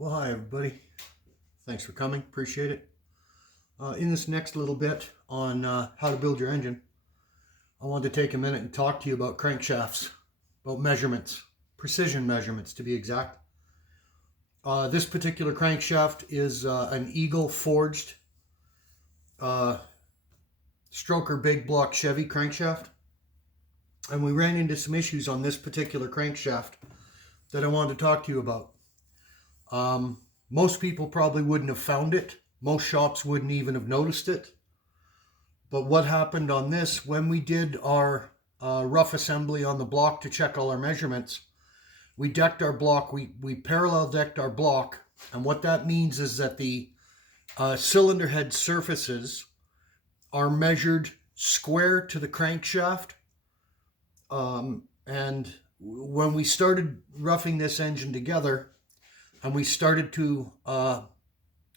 Well, hi everybody. Thanks for coming. Appreciate it. In this next little bit on how to build your engine, I wanted to take a minute and talk to you about crankshafts, about measurements, precision measurements to be exact. This particular crankshaft is an Eagle forged stroker big block Chevy crankshaft. And we ran into some issues on this particular crankshaft that I wanted to talk to you about. Most people probably wouldn't have found it. Most shops wouldn't even have noticed it. But what happened on this, when we did our rough assembly on the block to check all our measurements, we decked our block, we parallel decked our block. And what that means is that the cylinder head surfaces are measured square to the crankshaft. And when we started roughing this engine together, and we started to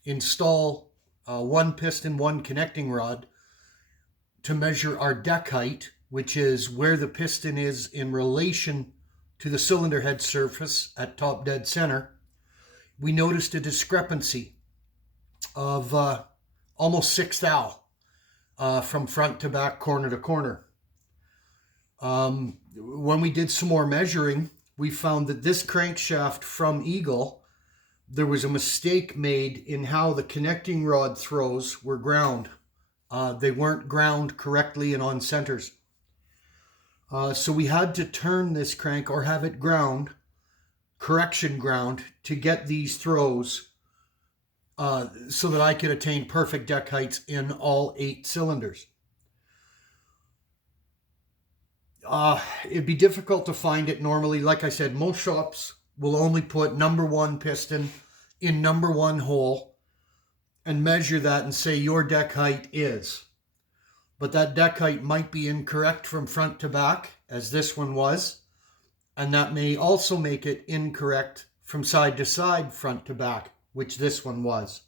install one piston, one connecting rod to measure our deck height, which is where the piston is in relation to the cylinder head surface at top dead center, we noticed a discrepancy of almost 6 thou from front to back, corner to corner. When we did some more measuring, we found that this crankshaft from Eagle, there was a mistake made in how the connecting rod throws were ground. They weren't ground correctly and on centers. So we had to turn this crank or have it ground, correction ground, to get these throws so that I could attain perfect deck heights in all 8 cylinders. It'd be difficult to find it normally. Like I said, most shops will only put number 1 piston in number 1 hole and measure that and say your deck height is. But that deck height might be incorrect from front to back, as this one was, and that may also make it incorrect from side to side, front to back, which this one was.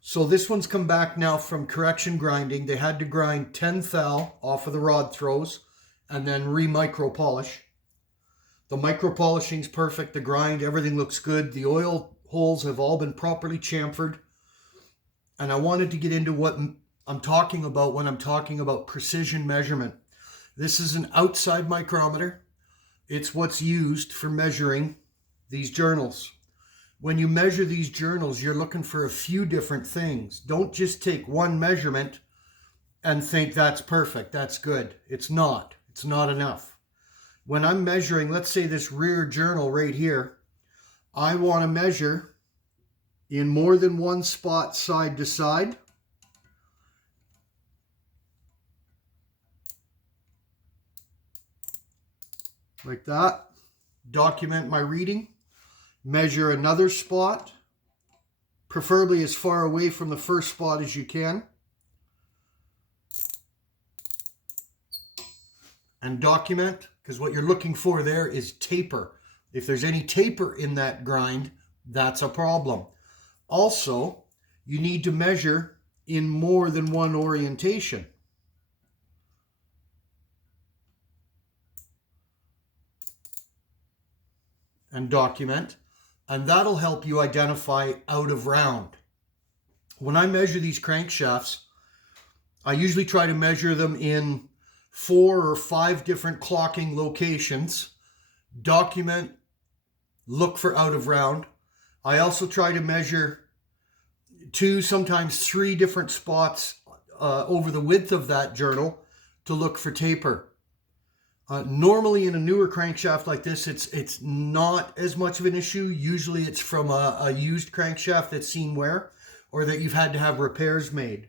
So this one's come back now from correction grinding. They had to grind 10 thou off of the rod throws and then re-micro polish. The micro polishing's perfect, the grind, everything looks good. The oil holes have all been properly chamfered. And I wanted to get into what I'm talking about when I'm talking about precision measurement. This is an outside micrometer. It's what's used for measuring these journals. When you measure these journals, you're looking for a few different things. Don't just take one measurement and think that's perfect, that's good. It's not. It's not enough. When I'm measuring, let's say this rear journal right here, I want to measure in more than one spot side to side. Like that. Document my reading. Measure another spot, preferably as far away from the first spot as you can. And document, because what you're looking for there is taper. If there's any taper in that grind, that's a problem. Also, you need to measure in more than one orientation. And document. And that'll help you identify out of round. When I measure these crankshafts, I usually try to measure them in 4 or 5 different clocking locations. Document, look for out of round. I also try to measure 2, sometimes 3 different spots over the width of that journal to look for taper. Normally in a newer crankshaft like this, it's not as much of an issue. Usually it's from a used crankshaft that's seen wear or that you've had to have repairs made.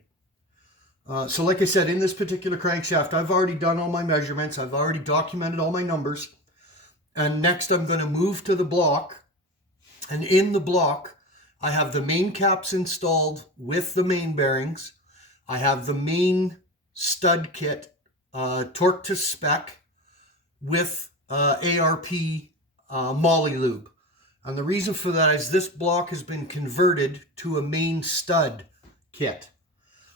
So like I said, in this particular crankshaft, I've already done all my measurements. I've already documented all my numbers. And next I'm going to move to the block. And in the block, I have the main caps installed with the main bearings. I have the main stud kit, torque to spec, with ARP Molly lube. And the reason for that is this block has been converted to a main stud kit.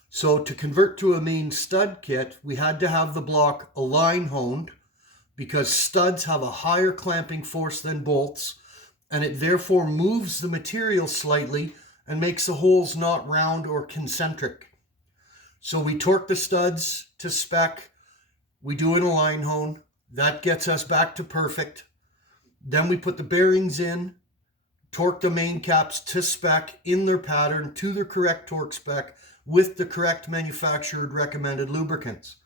So to convert to a main stud kit, we had to have the block align honed because studs have a higher clamping force than bolts. and it therefore moves the material slightly and makes the holes not round or concentric. So we torque the studs to spec. We do an align hone. That gets us back to perfect. Then we put the bearings in, torque the main caps to spec in their pattern to their correct torque spec with the correct manufactured recommended lubricants.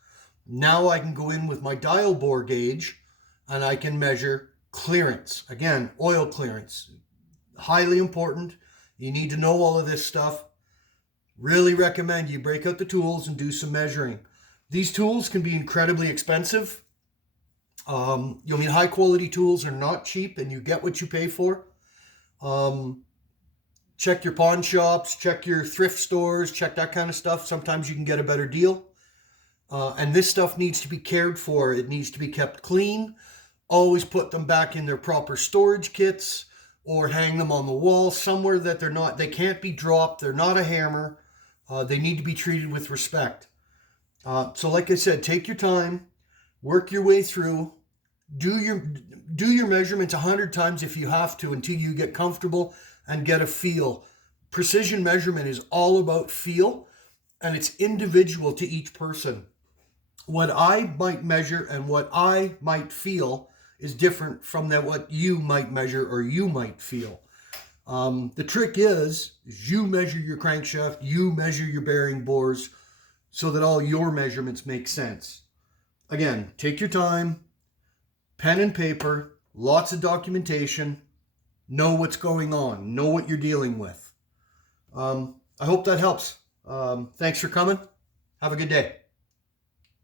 Now I can go in with my dial bore gauge and I can measure clearance. Again, oil clearance, highly important. You need to know all of this stuff. Really recommend you break out the tools and do some measuring. These tools can be incredibly expensive. High quality tools are not cheap, and you get what you pay for. Check your pawn shops, check your thrift stores, check that kind of stuff. Sometimes you can get a better deal. And this stuff needs to be cared for. It needs to be kept clean. Always put them back in their proper storage kits or hang them on the wall somewhere that they can't be dropped. They're not a hammer. They need to be treated with respect. So like I said, take your time, work your way through, do your measurements 100 times if you have to until you get comfortable and get a feel. Precision measurement is all about feel, and it's individual to each person. What I might measure and what I might feel is different from what you might measure or you might feel. The trick is you measure your crankshaft, you measure your bearing bores so that all your measurements make sense. Again, take your time, pen and paper, lots of documentation, know what's going on, know what you're dealing with. I hope that helps. Thanks for coming. Have a good day.